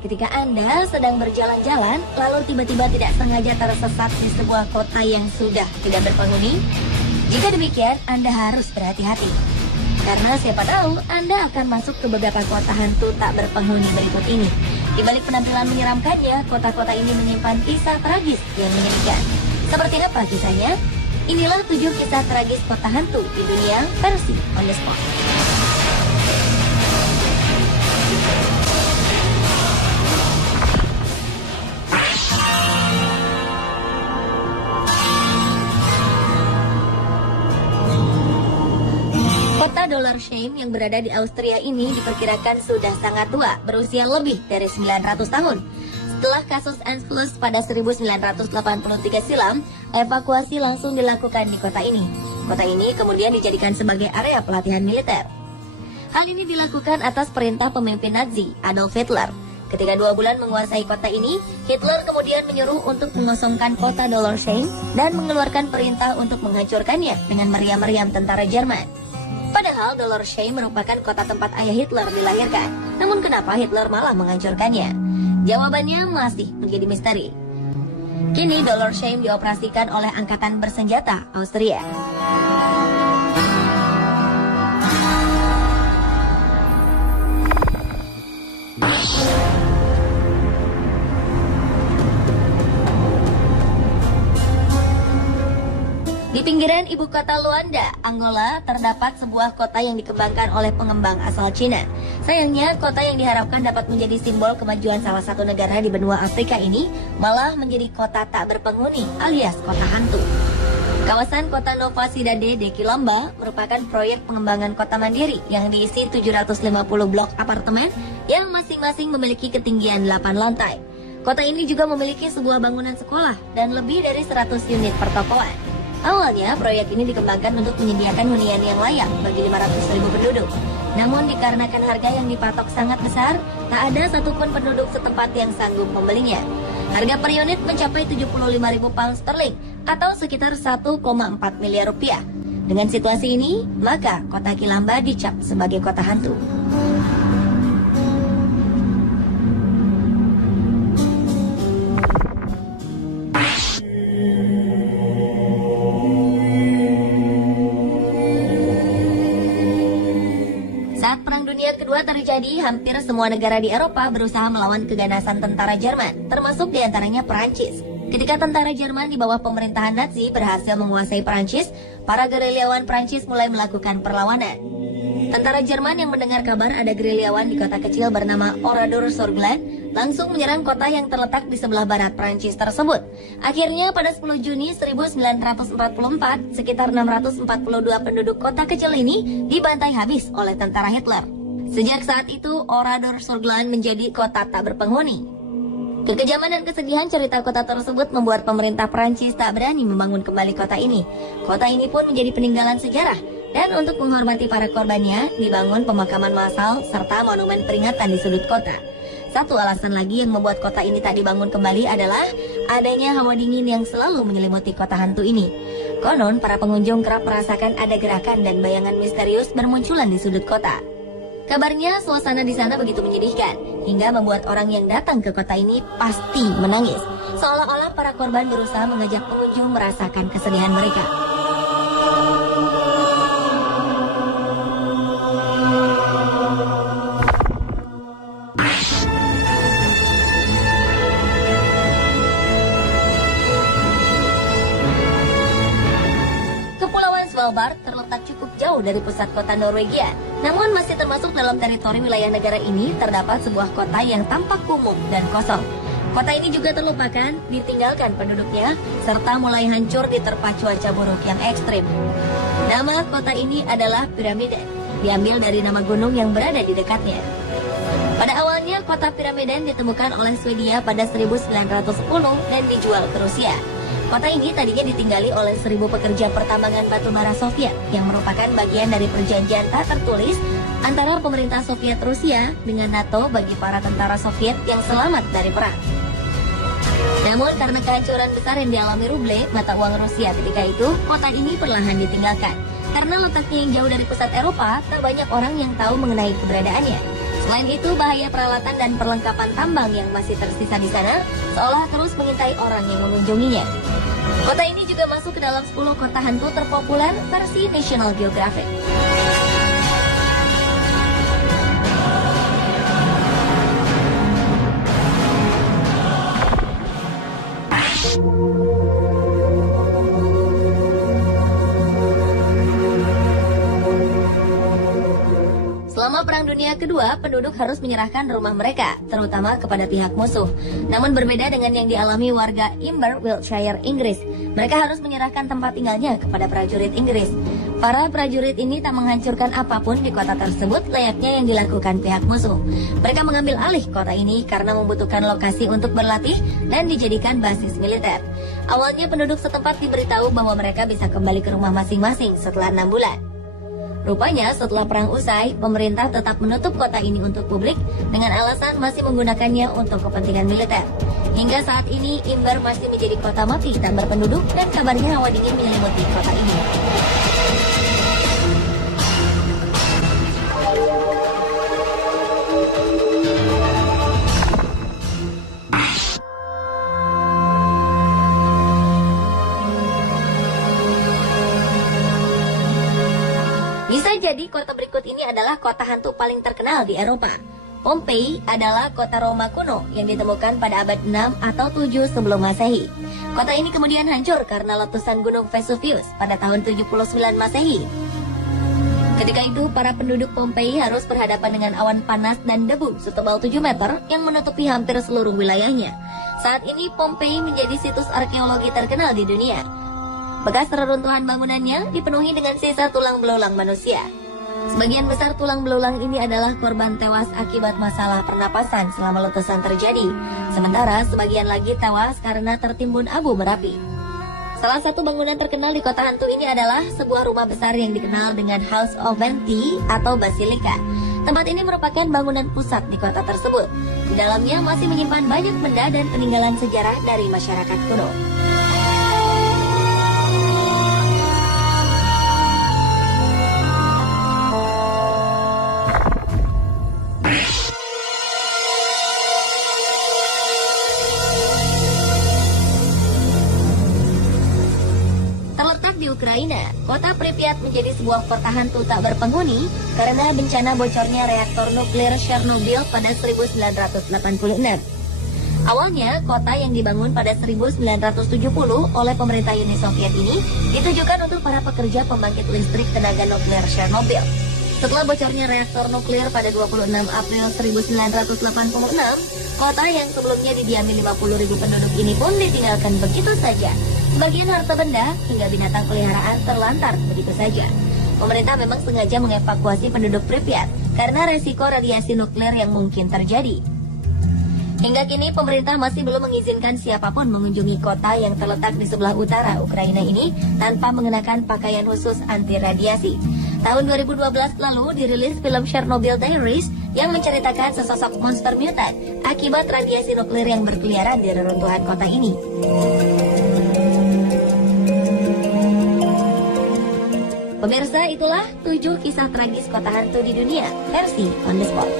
ketika Anda sedang berjalan-jalan, lalu tiba-tiba tidak sengaja tersesat di sebuah kota yang sudah tidak berpenghuni? Jika demikian, Anda harus berhati-hati. Karena siapa tahu Anda akan masuk ke beberapa kota hantu tak berpenghuni berikut ini. Di balik penampilan menyeramkannya, kota-kota ini menyimpan kisah tragis yang menyedihkan. Seperti apa kisahnya? Inilah 7 kisah tragis kota hantu di dunia versi On The Spot. Kota Dollar Shame yang berada di Austria ini diperkirakan sudah sangat tua, berusia lebih dari 900 tahun. Setelah kasus Anschluss pada 1983 silam, evakuasi langsung dilakukan di kota ini. Kota ini kemudian dijadikan sebagai area pelatihan militer. Hal ini dilakukan atas perintah pemimpin Nazi, Adolf Hitler. Ketika 2 bulan menguasai kota ini, Hitler kemudian menyuruh untuk mengosongkan kota Dollar Shame dan mengeluarkan perintah untuk menghancurkannya dengan meriam-meriam tentara Jerman. Padahal Dollar Shame merupakan kota tempat ayah Hitler dilahirkan. Namun kenapa Hitler malah menghancurkannya? Jawabannya masih menjadi misteri. Kini Dollar Shame dioperasikan oleh angkatan bersenjata Austria. Di pinggiran ibu kota Luanda, Angola, terdapat sebuah kota yang dikembangkan oleh pengembang asal Cina. Sayangnya, kota yang diharapkan dapat menjadi simbol kemajuan salah satu negara di benua Afrika ini malah menjadi kota tak berpenghuni alias kota hantu. Kawasan kota Nova Cidade de Quilomba merupakan proyek pengembangan kota mandiri yang diisi 750 blok apartemen yang masing-masing memiliki ketinggian 8 lantai. Kota ini juga memiliki sebuah bangunan sekolah dan lebih dari 100 unit pertokoan. Awalnya, proyek ini dikembangkan untuk menyediakan hunian yang layak bagi 500.000 penduduk. Namun dikarenakan harga yang dipatok sangat besar, tak ada satupun penduduk setempat yang sanggup membelinya. Harga per unit mencapai 75.000 pound sterling atau sekitar 1,4 miliar rupiah. Dengan situasi ini, maka kota Quilomba dicap sebagai kota hantu. Saat Perang Dunia Kedua terjadi, hampir semua negara di Eropa berusaha melawan keganasan tentara Jerman, termasuk diantaranya Perancis. Ketika tentara Jerman di bawah pemerintahan Nazi berhasil menguasai Perancis, para gerilyawan Perancis mulai melakukan perlawanan. Tentara Jerman yang mendengar kabar ada gerilyawan di kota kecil bernama Oradour-sur-Glane langsung menyerang kota yang terletak di sebelah barat Perancis tersebut. Akhirnya pada 10 Juni 1944, sekitar 642 penduduk kota kecil ini dibantai habis oleh tentara Hitler. Sejak saat itu, Oradour-sur-Glane menjadi kota tak berpenghuni. Kekejaman dan kesedihan cerita kota tersebut membuat pemerintah Perancis tak berani membangun kembali kota ini. Kota ini pun menjadi peninggalan sejarah, dan untuk menghormati para korbannya, dibangun pemakaman massal serta monumen peringatan di sudut kota. Satu alasan lagi yang membuat kota ini tak dibangun kembali adalah adanya hawa dingin yang selalu menyelimuti kota hantu ini. Konon, para pengunjung kerap merasakan ada gerakan dan bayangan misterius bermunculan di sudut kota. Kabarnya, suasana di sana begitu menyedihkan, hingga membuat orang yang datang ke kota ini pasti menangis. Seolah-olah para korban berusaha mengajak pengunjung merasakan kesedihan mereka. Svalbard terletak cukup jauh dari pusat kota Norwegia. Namun masih termasuk dalam teritori wilayah negara ini terdapat sebuah kota yang tampak kumuh dan kosong. Kota ini juga terlupakan, ditinggalkan penduduknya, serta mulai hancur diterpa cuaca buruk yang ekstrim. Nama kota ini adalah Pyramiden, diambil dari nama gunung yang berada di dekatnya. Pada awalnya, kota Pyramiden ditemukan oleh Swedia pada 1910 dan dijual ke Rusia. Kota ini tadinya ditinggali oleh 1.000 pekerja pertambangan batu bara Soviet yang merupakan bagian dari perjanjian tak tertulis antara pemerintah Soviet Rusia dengan NATO bagi para tentara Soviet yang selamat dari perang. Namun karena kehancuran besar yang dialami ruble, mata uang Rusia ketika itu, kota ini perlahan ditinggalkan. Karena letaknya yang jauh dari pusat Eropa, tak banyak orang yang tahu mengenai keberadaannya. Selain itu, bahaya peralatan dan perlengkapan tambang yang masih tersisa di sana seolah terus mengintai orang yang mengunjunginya. Kota ini juga masuk ke dalam 10 kota hantu terpopuler versi National Geographic. Selama Perang Dunia Kedua, penduduk harus menyerahkan rumah mereka, terutama kepada pihak musuh. Namun berbeda dengan yang dialami warga Imber, Wiltshire, Inggris. Mereka harus menyerahkan tempat tinggalnya kepada prajurit Inggris. Para prajurit ini tak menghancurkan apapun di kota tersebut layaknya yang dilakukan pihak musuh. Mereka mengambil alih kota ini karena membutuhkan lokasi untuk berlatih dan dijadikan basis militer. Awalnya penduduk setempat diberitahu bahwa mereka bisa kembali ke rumah masing-masing setelah 6 bulan. Rupanya setelah perang usai, pemerintah tetap menutup kota ini untuk publik dengan alasan masih menggunakannya untuk kepentingan militer. Hingga saat ini, Imber masih menjadi kota mati tak berpenduduk dan kabarnya hawa dingin menyelimuti kota ini. Bisa jadi kota berikut ini adalah kota hantu paling terkenal di Eropa. Pompei adalah kota Roma kuno yang ditemukan pada abad 6 atau 7 sebelum Masehi. Kota ini kemudian hancur karena letusan gunung Vesuvius pada tahun 79 Masehi. Ketika itu, para penduduk Pompei harus berhadapan dengan awan panas dan debu setebal 7 meter yang menutupi hampir seluruh wilayahnya. Saat ini, Pompei menjadi situs arkeologi terkenal di dunia. Bekas reruntuhan bangunannya dipenuhi dengan sisa tulang belulang manusia. Sebagian besar tulang belulang ini adalah korban tewas akibat masalah pernapasan selama letusan terjadi. Sementara sebagian lagi tewas karena tertimbun abu Merapi. Salah satu bangunan terkenal di kota hantu ini adalah sebuah rumah besar yang dikenal dengan House of Venti atau Basilika. Tempat ini merupakan bangunan pusat di kota tersebut. Di dalamnya masih menyimpan banyak benda dan peninggalan sejarah dari masyarakat kuno. Di Ukraina, kota Pripyat menjadi sebuah kota hantu tak berpenghuni karena bencana bocornya reaktor nuklir Chernobyl pada 1986. Awalnya, kota yang dibangun pada 1970 oleh pemerintah Uni Soviet ini ditujukan untuk para pekerja pembangkit listrik tenaga nuklir Chernobyl. Setelah bocornya reaktor nuklir pada 26 April 1986, kota yang sebelumnya didiami 50.000 penduduk ini pun ditinggalkan begitu saja. Sebagian harta benda hingga binatang peliharaan terlantar begitu saja. Pemerintah memang sengaja mengevakuasi penduduk Pripyat karena resiko radiasi nuklir yang mungkin terjadi. Hingga kini pemerintah masih belum mengizinkan siapapun mengunjungi kota yang terletak di sebelah utara Ukraina ini tanpa mengenakan pakaian khusus anti radiasi. Tahun 2012 lalu dirilis film Chernobyl Diaries yang menceritakan sesosok monster mutant akibat radiasi nuklir yang berkeliaran di reruntuhan kota ini. Pemirsa, itulah 7 kisah tragis kota hantu di dunia versi On The Spot.